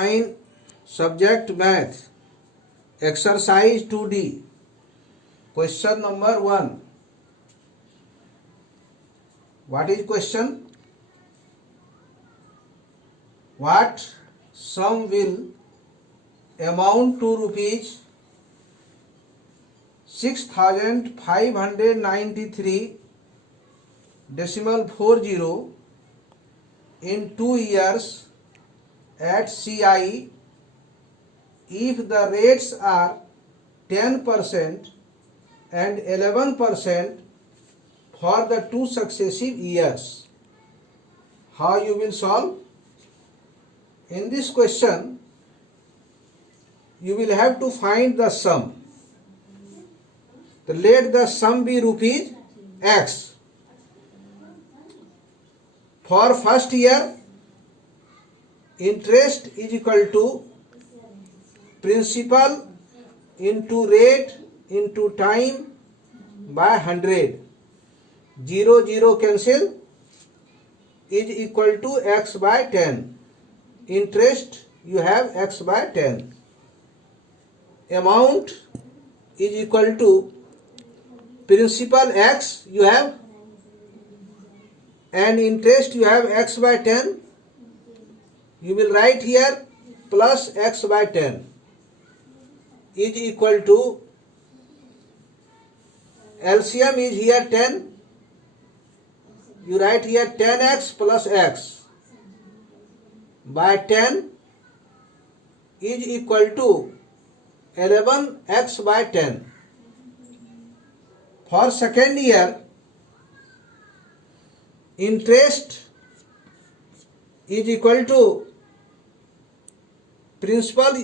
9 subject math exercise 2D question number 1. What is question? What sum will amount to rupees 6593 decimal 40 in 2 years at CI if the rates are 10% and 11% for the 2 successive years. How you will solve? In this question, you will have to find the sum. So let the sum be rupees X. For first year, interest is equal to principal into rate into time by 100. 0 0 cancel is equal to X by 10. Interest you have X by 10. Amount is equal to principal X you have and interest you have X by 10. You will write here plus X by 10 is equal to LCM is here 10. You write here 10x plus x by 10 is equal to 11x by 10. For second year, interest is equal to principal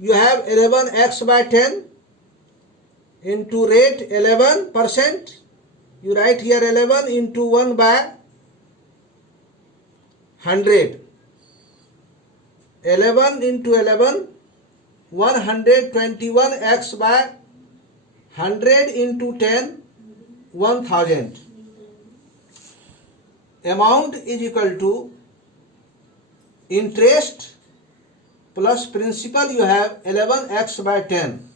you have 11x by 10 into rate 11%. You write here 11 into 1 by 100. 11 into 11, 121x by 100 into 10, 1000. Amount is equal to interest plus principal you have 11x by 10.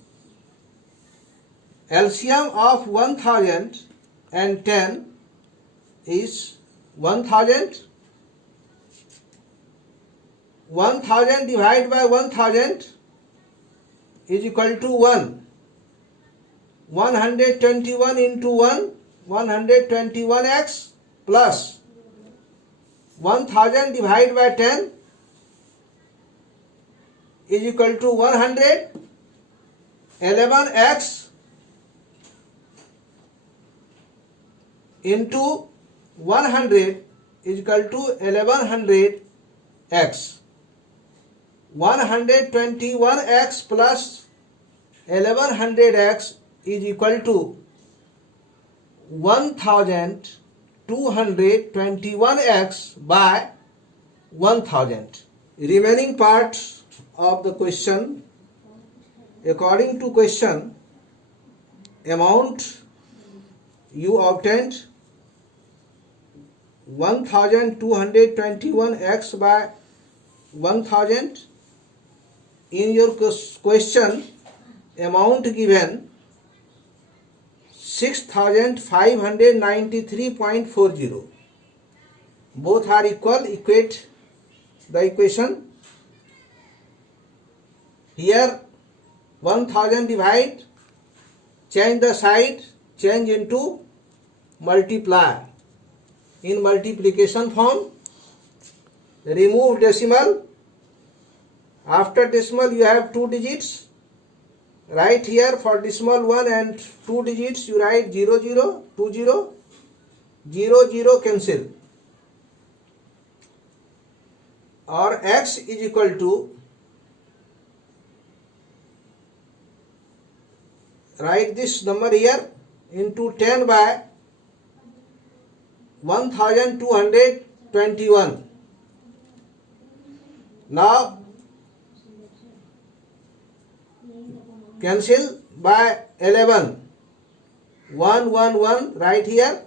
LCM of 1000 and 10 is 1000. 1000 divided by 1000 is equal to 1. 121 into 1, 121x plus 1000 divided by 10 is equal to 100. 11x into 100 is equal to 1100x. 121x plus 1100x is equal to 1221x by 1000. Remaining parts of the question, according to question, amount you obtained 1221x by 1000. In your question, amount given 6593.40. Both are equal. Equate the equation. Here 1000 divide, change the side, change into multiply. In multiplication form, remove decimal. After decimal you have 2 digits. Write here for decimal 1 and 2 digits you write 0 0 2 0 0 0 cancel. Or x is equal to, write this number here into 10 by 1221. Now cancel by 11. 1 1 1 right here,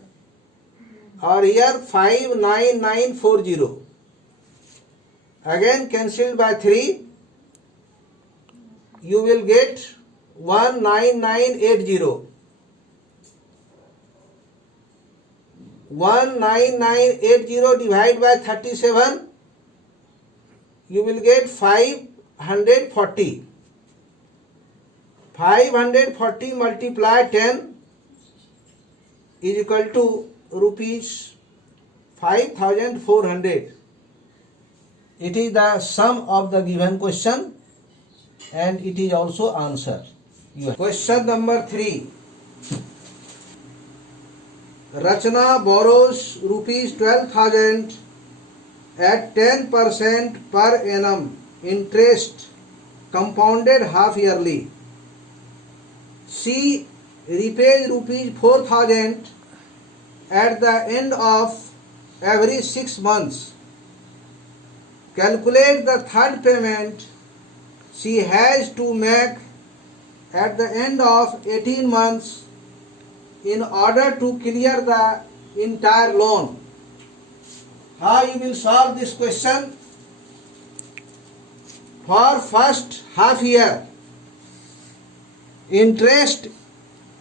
or here 59940. again cancelled by 3, you will get 19980. 19980 divided by 37, you will get 540. 540 multiply 10 is equal to rupees 5400. It is the sum of the given question and it is also answer. Question number 3. Rachna borrows rupees 12,000 at 10% per annum interest compounded half yearly. She repays rupees 4,000 at the end of every 6 months. Calculate the third payment she has to make at the end of 18 months in order to clear the entire loan. How you will solve this question? For first half year, interest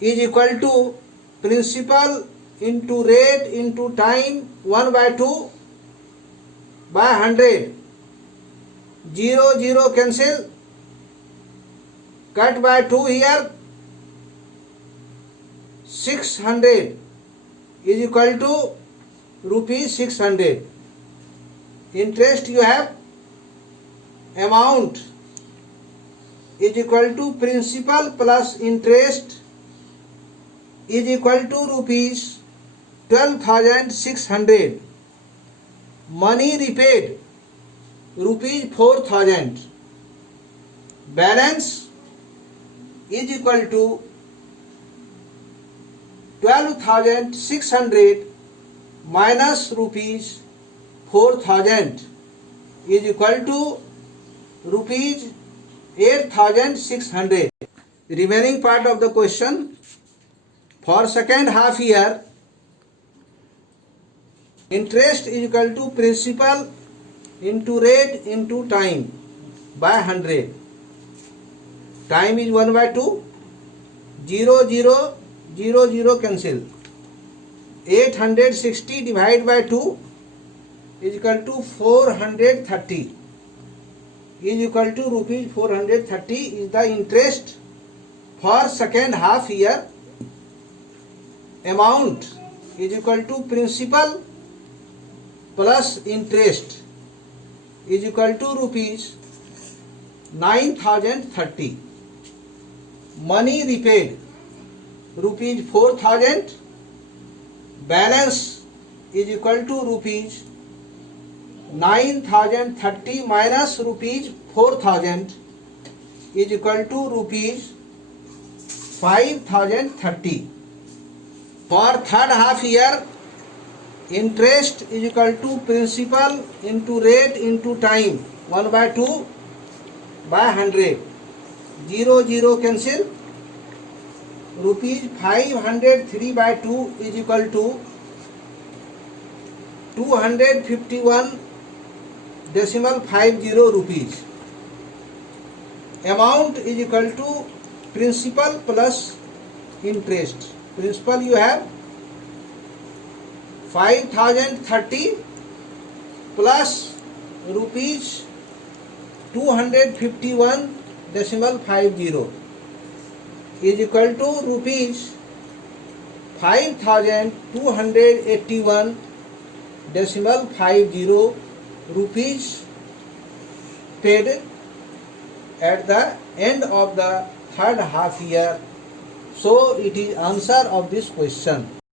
is equal to principal into rate into time 1 by 2 by 100. 0, 0 cancel. Cut by 2 here. 600 is equal to rupees 600. Interest you have, amount is equal to principal plus interest is equal to rupees 12,600. Money repaid rupees 4,000. Balance is equal to 12,600 minus rupees 4,000 is equal to rupees 8,600. Remaining part of the question, for second half year, interest is equal to principal into rate into time by 100. Time is 1 by 2. 0, 0, 0, 0 cancel. 860 divided by 2 is equal to 430. Is equal to rupees 430 is the interest for second half year. Amount is equal to principal plus interest is equal to rupees 9,030. Money repaid rupees 4,000. Balance is equal to rupees 9,030 minus rupees 4,000 is equal to rupees 5,030. For third half year, interest is equal to principal into rate into time 1 by 2 by 100. 0, 0 cancel. Rupees 503 by 2 is equal to 251.50 rupees. Amount is equal to principal plus interest. Principal you have 5,030 plus rupees 251.50 is equal to rupees 5,281.50 rupees paid at the end of the third half year. So it is answer of this question.